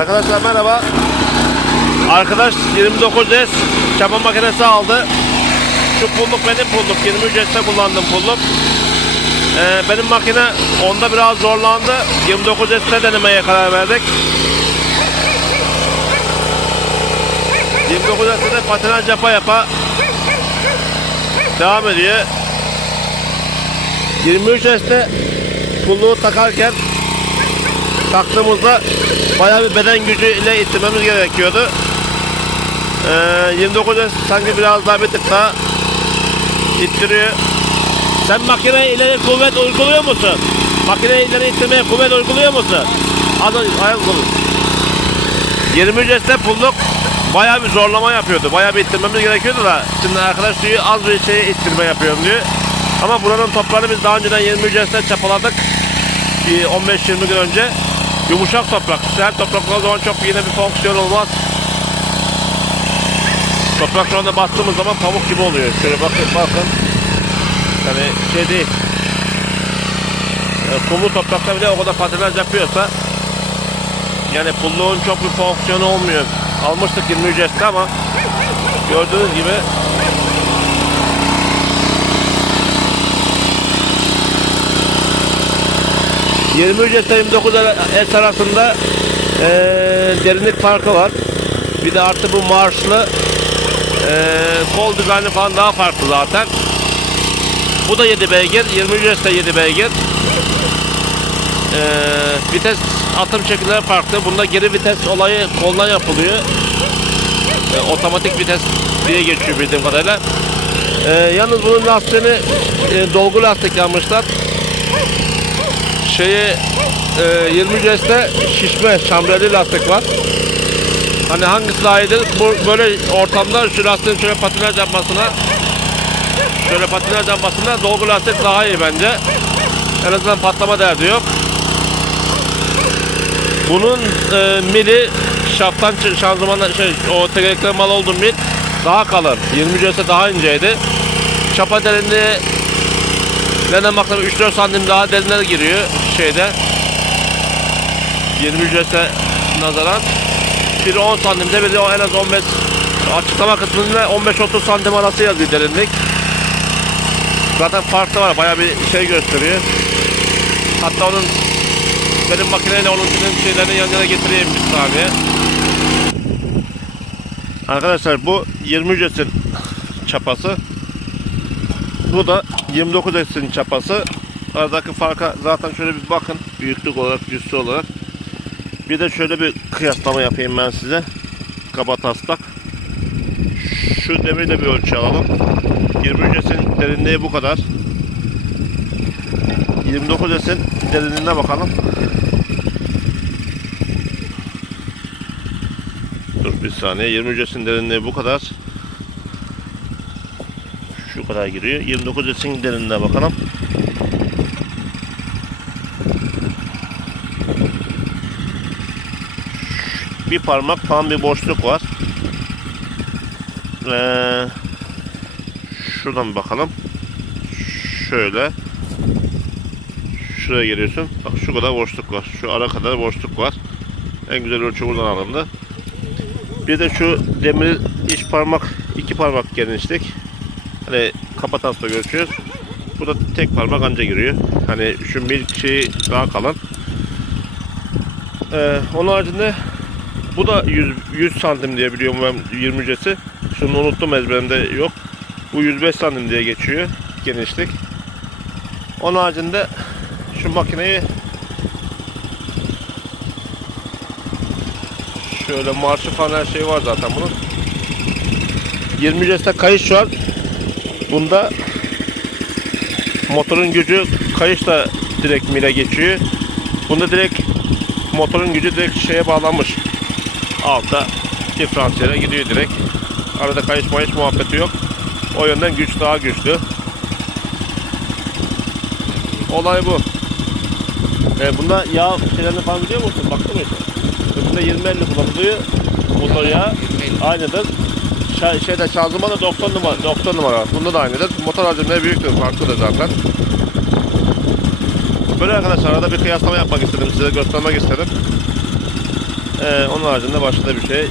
Arkadaşlar merhaba. Arkadaş 29S çapa makinesi aldı. Şu pulluk benim pulluk. 23S'te kullandım pulluk. Ee, benim makine onda biraz zorlandı. 29S'te denemeye karar verdik. 29S'te de patinaj yapa yapa devam ediyor. 23S'te pulluğu takarken taktığımızda bayağı bir beden gücü ile ittirmemiz gerekiyordu. Ee, 29 sanki biraz daha bir tık daha ittiriyor. Sen makineye ileri kuvvet uyguluyor musun? Makineyi ileri ittirmeye kuvvet uyguluyor musun? Az ayak konuş. 23 S'te pulluk bayağı bir zorlama yapıyordu. Bayağı bir ittirmemiz gerekiyordu da şimdi arkadaş diyor az bir şey ittirme yapıyorum diyor. Ama buranın toplarını biz daha önceden 23 S'te çapaladık. Bir 15-20 gün önce. Yumuşak toprak. Sert topraklar o zaman çok yine bir fonksiyon olmaz. Toprak şu anda bastığımız zaman pamuk gibi oluyor. Şöyle bakın bakın. Yani şey değil. E, kumlu toprakta bile o kadar patinaj yapıyorsa yani pulluğun çok bir fonksiyonu olmuyor. Almıştık 23 S'te ama gördüğünüz gibi ...23 S 29 S arasında eee, derinlik farkı var. Bir de artı bu marşlı eee, kol dizaynı falan daha farklı zaten. Bu da 7 beygir, 23 S de 7 beygir. Eee, vites atım şekilleri farklı. Bunda geri vites olayı koldan yapılıyor. Eee, otomatik vites diye geçiyor bildiğim kadarıyla. Eee, yalnız bunun lastiğini eee, dolgu lastik yapmışlar. Şeyi e, 20 S'te şişme şambreli lastik var. Hani hangisi daha iyidir? Bu böyle ortamda şu lastiğin şöyle patinaj yapmasına şöyle patinaj yapmasına dolgu lastik daha iyi bence. En azından patlama derdi yok. Bunun e, mili şafttan ç- şanzımanla şey o tekerleklerin mal olduğu mil daha kalın. 20 S'te daha inceydi. Çapa derinliği Lenen bakalım 3-4 santim daha derinlere giriyor şeyde. 20 ücrete nazaran. Biri 10 santimde biri en az 15 açıklama kısmında 15-30 santim arası yazıyor derinlik. Zaten farklı var baya bir şey gösteriyor. Hatta onun benim makineyle onunkinin şeylerini yan yana getireyim bir saniye. Arkadaşlar bu 20 ücretin çapası. Bu da 29 S'in çapası. Aradaki farka zaten şöyle bir bakın. Büyüklük olarak, cüssü olarak. Bir de şöyle bir kıyaslama yapayım ben size. Kaba taslak. Şu demirle bir ölçü alalım. 23 S'in derinliği bu kadar. 29 S'in derinliğine bakalım. Dur bir saniye. 23 S'in derinliği bu kadar şu kadar giriyor. 29 esin derinliğine bakalım. Bir parmak falan bir boşluk var. Ee, şuradan bakalım. Şöyle. Şuraya geliyorsun. Bak şu kadar boşluk var. Şu ara kadar boşluk var. En güzel ölçü buradan alındı. Bir de şu demir iç parmak, iki parmak genişlik. Hani kapatasla görüşüyoruz. Bu da tek parmak anca giriyor. Hani şu milk şeyi daha kalın. Ee, onun haricinde bu da 100, 100 santim diye biliyorum ben 20 cesi. Şunu unuttum ezberimde yok. Bu 105 santim diye geçiyor genişlik. Onun haricinde şu makineyi şöyle marşı falan her şey var zaten bunun. 20 ceste kayış var. Bunda motorun gücü kayışla direkt mile geçiyor. Bunda direkt motorun gücü direkt şeye bağlanmış. Altta diferansiyele gidiyor direkt. Arada kayış mayış muhabbeti yok. O yönden güç daha güçlü. Olay bu. E, bunda yağ şeylerini falan biliyor musun? Baktın mı hiç? Bunda 20-50 kullanılıyor. Motor yağı aynıdır. Şa- şeyde şanzıman da 90 numara, 90 numara. Bunda da aynıdır. Motor hacimleri büyüktür, farklıdır zaten. Böyle arkadaşlar arada bir kıyaslama yapmak istedim, size göstermek istedim. Ee, onun haricinde başka da bir şey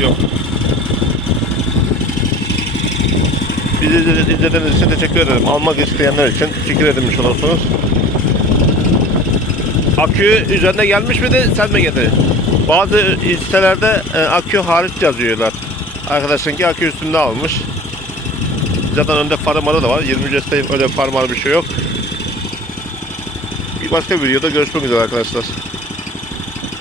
yok. Bizi izledi- izlediğiniz için teşekkür ederim. Almak isteyenler için fikir edinmiş olursunuz. Akü üzerine gelmiş miydi sen mi getirdin? Bazı sitelerde e, akü hariç yazıyorlar. Arkadaşınki akü üstünde almış. Zaten önde farmalı da var. 20 CS'de öyle farmalı bir şey yok. Bir başka videoda görüşmek üzere arkadaşlar.